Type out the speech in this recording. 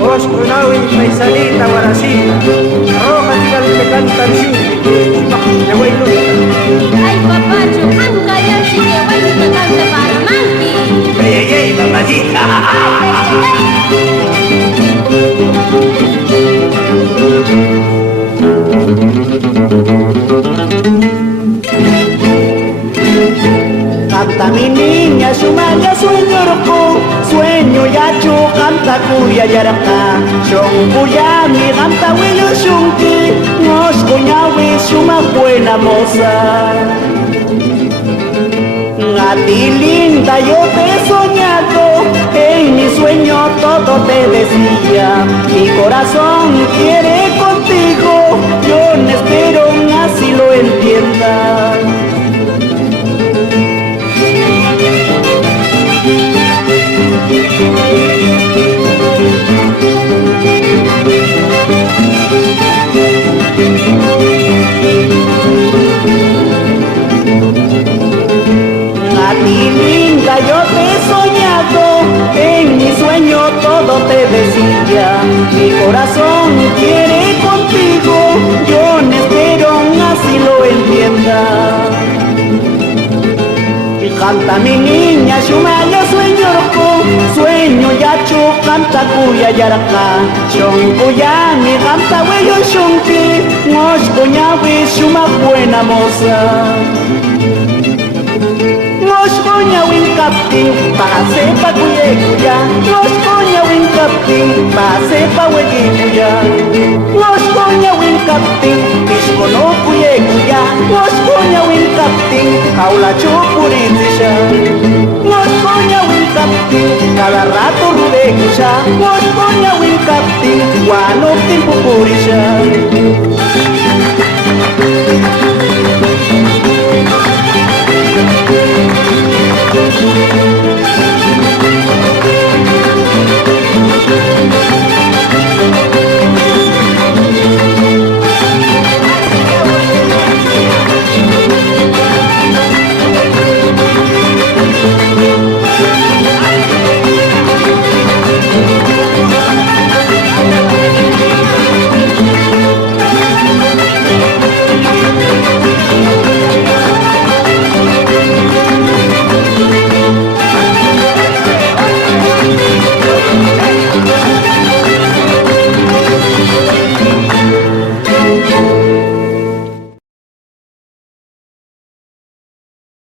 Oskunawi paisalita warasita, roja tigal que cantan shuti, Ay, papacho, hanga ya si que voy a canta para manti. ey, ey, mamacita. Canta mi niña, sumaya sueño rojo, sueño ya chu canta cuya yaraka, shon cuya mi canta huello shunki, nos cuñawi suma buena moza. A ti linda yo te he soñado, en mi sueño todo te decía, mi corazón quiere contigo, yo no espero así lo entiendas. A ti linda yo te he soñado, en mi sueño todo te decía, mi corazón quiere contigo, yo no espero así lo entiendas. Y canta mi niña, shumaya sueño rojo, sueño yachu canta cuya yaraka, shon cuya mi canta huello shunki, mosh cuñawi shuma buena moza. Nos coña win captain, pase pa cuye cuya, nos coña win captain, pase pa huequi cuya, nos coña win captain, pisco no cuye cuya, nos coña win captain, jaula chupuritisha, nos coña win captain, cada rato rude cuya, nos coña win captain, guano tiempo purisha.